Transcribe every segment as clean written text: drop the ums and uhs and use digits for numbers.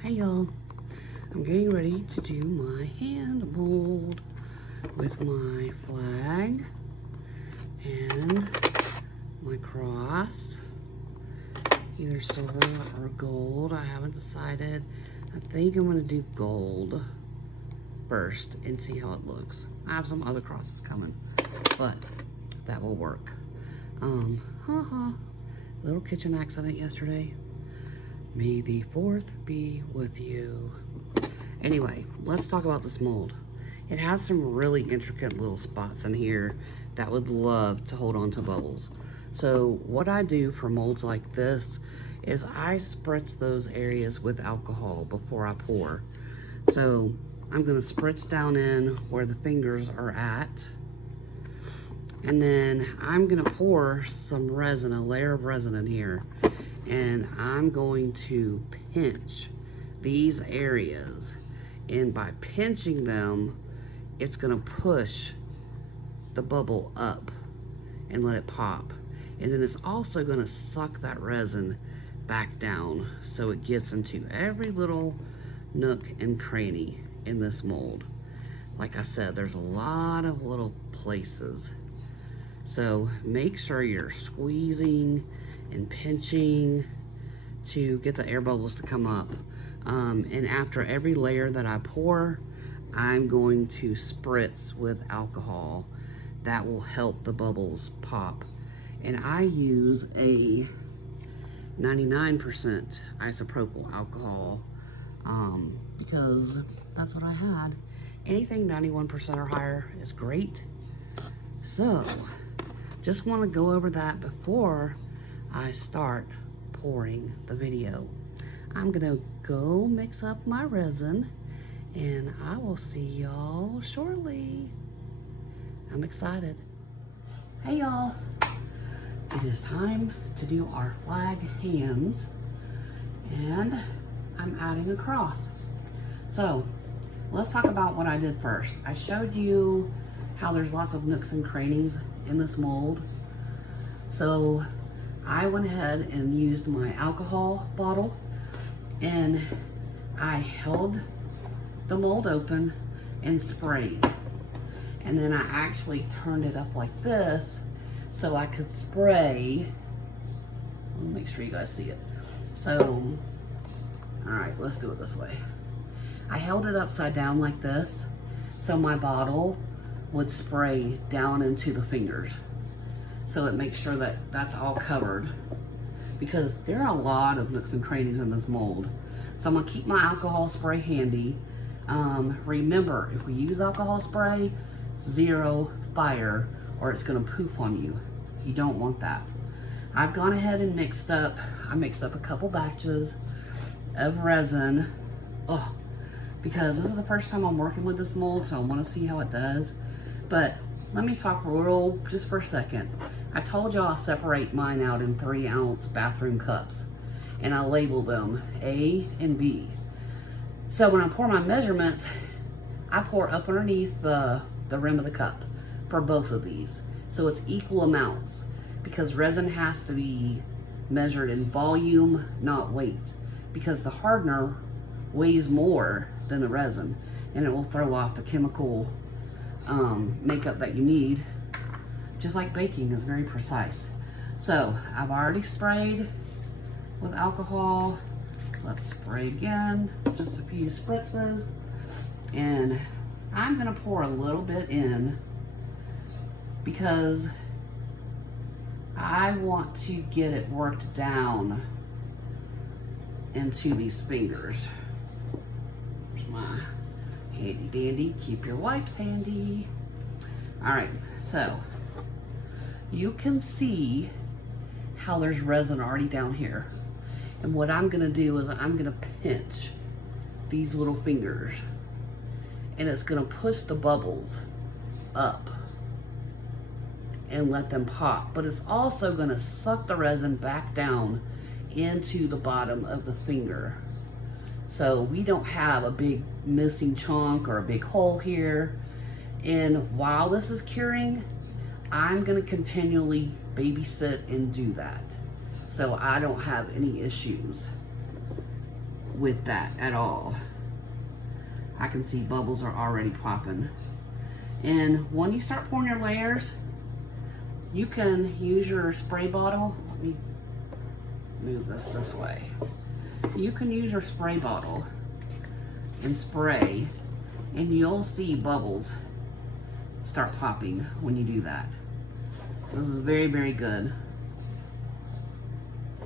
Hey y'all, I'm getting ready to do my hand mold with my flag and my cross, either silver or gold. I haven't decided. I think I'm gonna do gold first and see how it looks. I have some other crosses coming, but that will work. Little kitchen accident yesterday. May the 4th be with you. Anyway, let's talk about this mold. It has some really intricate little spots in here that would love to hold on to bubbles. So what I do for molds like this is I spritz those areas with alcohol before I pour. So I'm gonna spritz down in where the fingers are at, and then I'm gonna pour some resin, a layer of resin in here, and I'm going to pinch these areas. And by pinching them, it's gonna push the bubble up and let it pop. And then it's also gonna suck that resin back down so it gets into every little nook and cranny in this mold. Like I said, there's a lot of little places. So make sure you're squeezing and pinching to get the air bubbles to come up. And after every layer that I pour, I'm going to spritz with alcohol. That will help the bubbles pop. And I use a 99% isopropyl alcohol because that's what I had. Anything 91% or higher is great. So just want to go over that before I start pouring the video. I'm gonna go mix up my resin and I will see y'all shortly. I'm excited. Hey y'all, it is time to do our flag hands, and I'm adding a cross. So let's talk about what I did first. I showed you how there's lots of nooks and crannies in this mold. So I went ahead and used my alcohol bottle and I held the mold open and sprayed. And then I actually turned it up like this so I could spray. Let me make sure you guys see it. So, all right, let's do it this way. I held it upside down like this so my bottle would spray down into the fingers. So it makes sure that that's all covered, because there are a lot of nooks and crannies in this mold. So I'm gonna keep my alcohol spray handy. Remember, if we use alcohol spray, zero fire or it's gonna poof on you. You don't want that. I've gone ahead and mixed up a couple batches of resin, because this is the first time I'm working with this mold, so I wanna see how it does. But let me talk just for a second. I told y'all I'll separate mine out in 3-ounce bathroom cups, and I label them A and B. So when I pour my measurements, I pour up underneath the rim of the cup for both of these. So it's equal amounts, because resin has to be measured in volume, not weight, because the hardener weighs more than the resin, and it will throw off the chemical makeup that you need. Just like baking is very precise. So I've already sprayed with alcohol. Let's spray again, just a few spritzes. And I'm gonna pour a little bit in because I want to get it worked down into these fingers. There's my handy dandy, keep your wipes handy. All right, so you can see how there's resin already down here. And what I'm gonna do is I'm gonna pinch these little fingers, and it's gonna push the bubbles up and let them pop. But it's also gonna suck the resin back down into the bottom of the finger. So we don't have a big missing chunk or a big hole here. And while this is curing, I'm gonna continually babysit and do that, so I don't have any issues. with that at all. I can see bubbles are already popping. And when you start pouring your layers, you can use your spray bottle. Let me move this way. You can use your spray bottle and spray, and you'll see bubbles start popping when you do that. This is very, very good.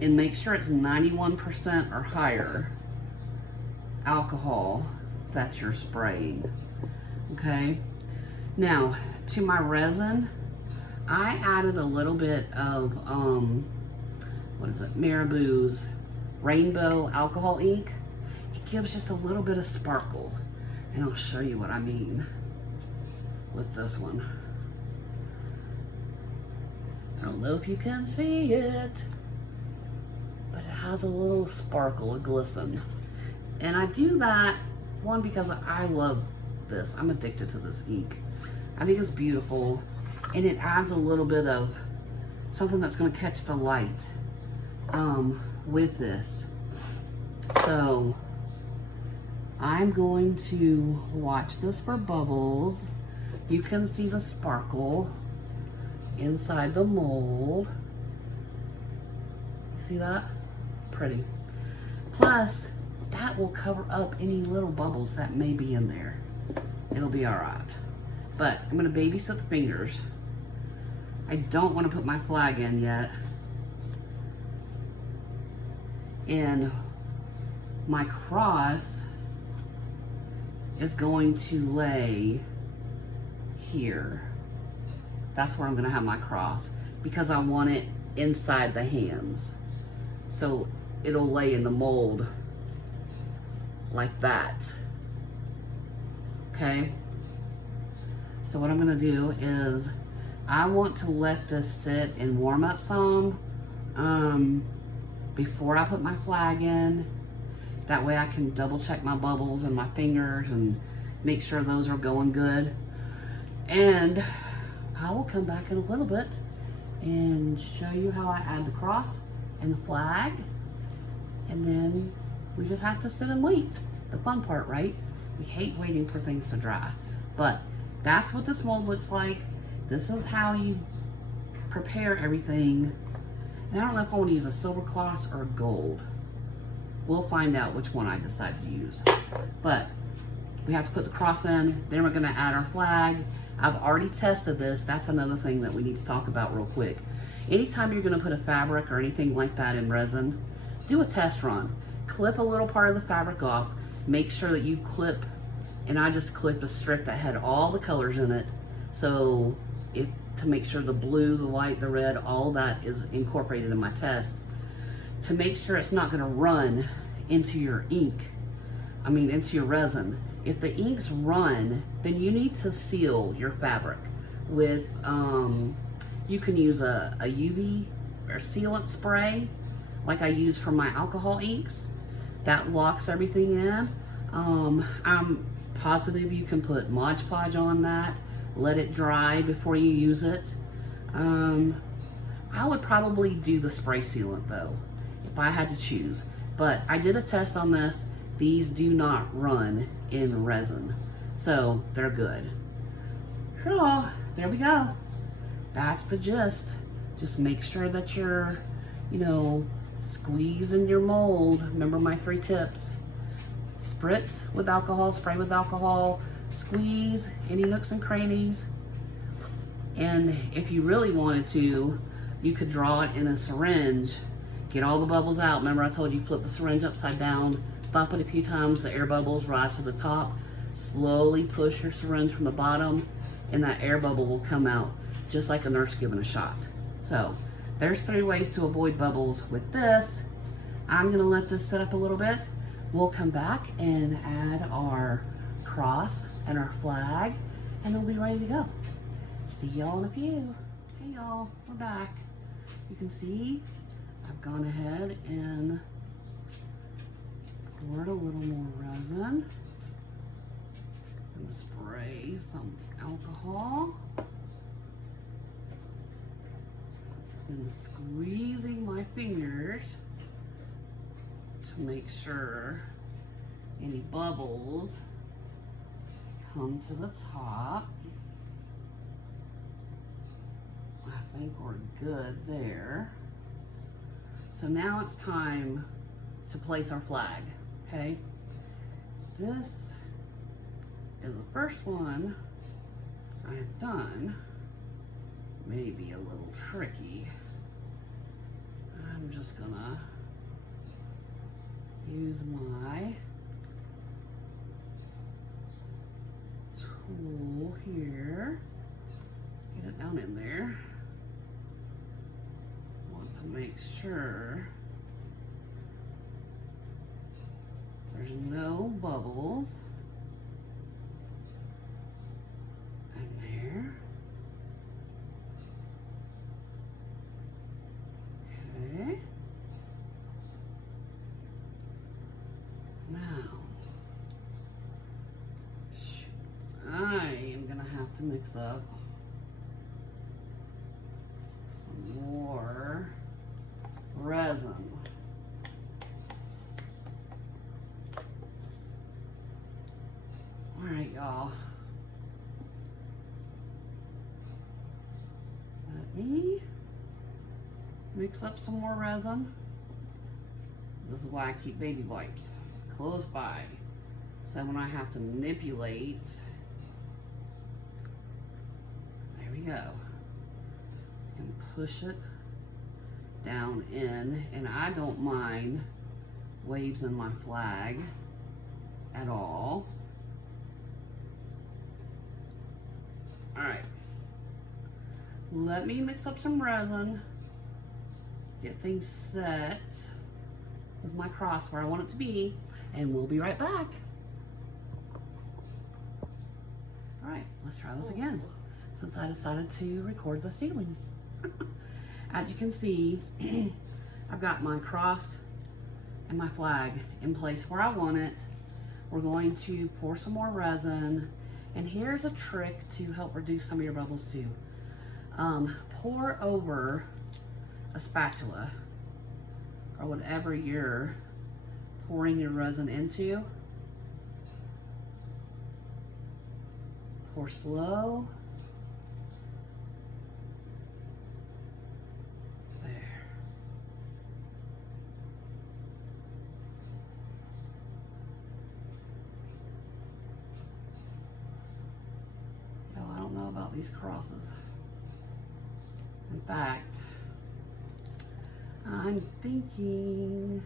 And make sure it's 91% or higher alcohol that you're spraying. Okay? Now, to my resin, I added a little bit of, what is it, Marabou's rainbow alcohol ink. It gives just a little bit of sparkle. And I'll show you what I mean with this one. I don't know if you can see it, but it has a little sparkle, a glisten. And I do that, one, because I love this. I'm addicted to this ink. I think it's beautiful, and it adds a little bit of something that's going to catch the light with this. So I'm going to watch this for bubbles. You can see the sparkle inside the mold. You see that? Pretty. Plus, that will cover up any little bubbles that may be in there. It'll be all right. But I'm gonna babysit the fingers. I don't want to put my flag in yet. And my cross is going to lay here. That's where I'm gonna have my cross, because I want it inside the hands. So it'll lay in the mold like that. Okay? So what I'm gonna do is, I want to let this sit and warm up some before I put my flag in. That way I can double check my bubbles and my fingers and make sure those are going good. And I will come back in a little bit and show you how I add the cross and the flag. And then we just have to sit and wait. The fun part, right? We hate waiting for things to dry. But that's what this mold looks like. This is how you prepare everything. And I don't know if I want to use a silver cross or gold. We'll find out which one I decide to use. But we have to put the cross in, then we're gonna add our flag. I've already tested this. That's another thing that we need to talk about real quick. Anytime you're gonna put a fabric or anything like that in resin, do a test run. Clip a little part of the fabric off. Make sure that you clip, and I just clipped a strip that had all the colors in it. So to make sure the blue, the white, the red, all that is incorporated in my test. To make sure it's not gonna run into your ink, into your resin. If the inks run, then you need to seal your fabric with, you can use a UV or sealant spray, like I use for my alcohol inks. That locks everything in. I'm positive you can put Mod Podge on that, let it dry before you use it. I would probably do the spray sealant though, if I had to choose. But I did a test on this. These do not run in resin, so they're good. Oh, there we go. That's the gist. Just make sure that you're, squeezing your mold. Remember my 3 tips. Spritz with alcohol, spray with alcohol, squeeze any nooks and crannies. And if you really wanted to, you could draw it in a syringe, get all the bubbles out. Remember I told you flip the syringe upside down, bump it a few times, the air bubbles rise to the top. Slowly push your syringe from the bottom, and that air bubble will come out, just like a nurse giving a shot. So there's 3 ways to avoid bubbles with this. I'm gonna let this sit up a little bit. We'll come back and add our cross and our flag, and we'll be ready to go. See y'all in a few. Hey y'all, we're back. You can see I've gone ahead and poured a little more resin. I'm gonna spray some alcohol. And squeezing my fingers to make sure any bubbles come to the top. I think we're good there. So now it's time to place our flag, okay? This is the first one I've done. Maybe a little tricky. I'm just gonna use my tool here. Get it down in there. Want to make sure there's no bubbles in there. Okay. Now, I am gonna have to mix up some more resin. All right, y'all. Let me mix up some more resin. This is why I keep baby wipes close by. So when I have to manipulate, there we go. And push it down in, and I don't mind waves in my flag at all. All right, let me mix up some resin, get things set with my cross where I want it to be, and we'll be right back. All right, let's try this again, since I decided to record the ceiling. As you can see, I've got my cross and my flag in place where I want it. We're going to pour some more resin, and here's a trick to help reduce some of your bubbles too. Pour over a spatula or whatever you're pouring your resin into. Pour slow. There. Yo, I don't know about these crosses. In fact, I'm thinking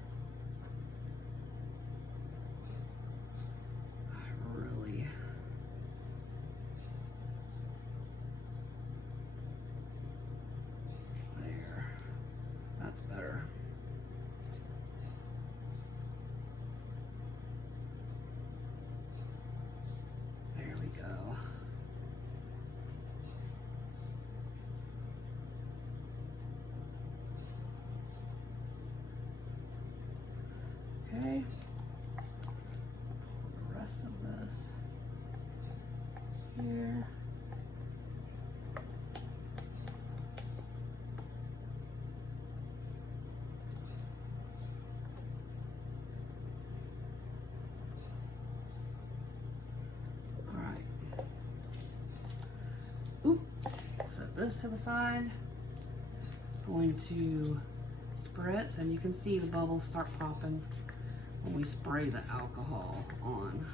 that's better. There we go. Okay. The rest of this here. Set this to the side. Going to spritz, and you can see the bubbles start popping when we spray the alcohol on.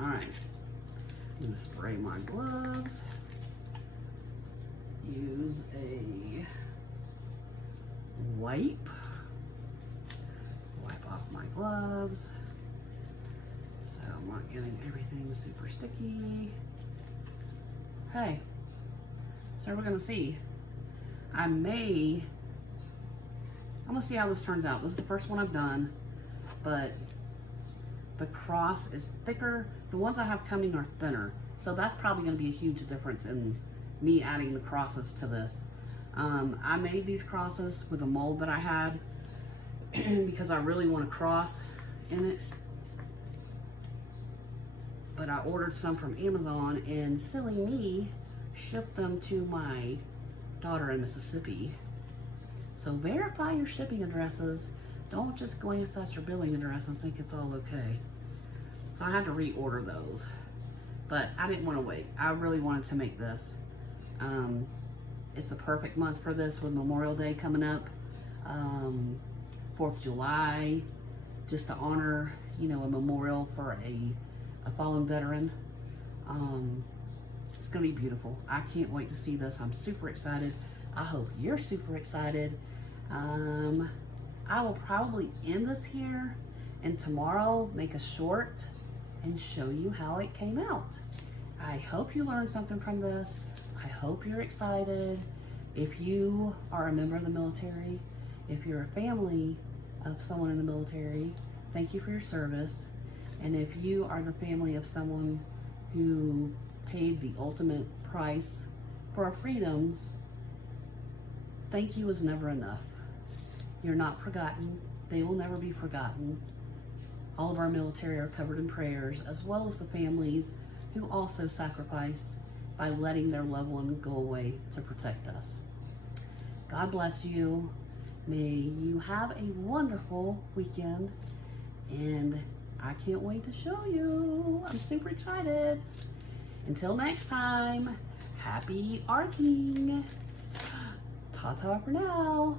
All right, I'm gonna spray my gloves. Use a wipe. Wipe off my gloves so I'm not getting everything super sticky. Okay, so we're gonna see. I'm gonna see how this turns out. This is the first one I've done, but the cross is thicker. The ones I have coming are thinner. So that's probably gonna be a huge difference in me adding the crosses to this. I made these crosses with a mold that I had because I really want a cross in it. But I ordered some from Amazon, and silly me shipped them to my daughter in Mississippi. So verify your shipping addresses Don't just glance at your billing address and think it's all okay. So I had to reorder those, but I didn't want to wait. I really wanted to make this. It's the perfect month for this with Memorial Day coming up, 4th of July, just to honor, you know, a memorial for a fallen veteran. It's gonna be beautiful. I can't wait to see this. I'm super excited. I hope you're super excited. I will probably end this here and tomorrow make a short and show you how it came out. I hope you learned something from this. I hope you're excited. If you are a member of the military, if you're a family of someone in the military, thank you for your service. And if you are the family of someone who paid the ultimate price for our freedoms, thank you is never enough. You're not forgotten. They will never be forgotten. All of our military are covered in prayers, as well as the families who also sacrifice by letting their loved one go away to protect us. God bless you. May you have a wonderful weekend, and I can't wait to show you. I'm super excited. Until next time, happy arting. Ta-ta for now.